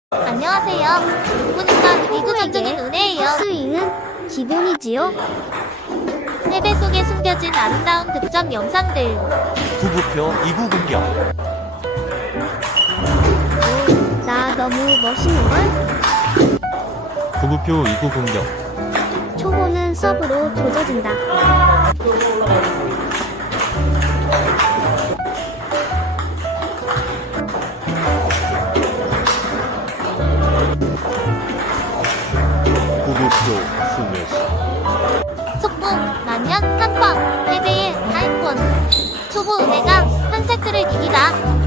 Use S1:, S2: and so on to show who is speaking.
S1: 안녕하세요. 누구니까 이구 전쟁의 은혜예요.
S2: 스윙은 기본이지요.
S1: 패배 속에 숨겨진 아름다운 득점 영상들.
S3: 구부표 2구 공격.
S2: 나 너무 멋있는걸?
S3: 구부표 2구 공격.
S2: 초보는 서브로 조져진다.
S3: 구부표 스매시.
S1: 속보, 만년, 한방, 패배의 타임권. 초보 은혜가 한 세트를 이기다.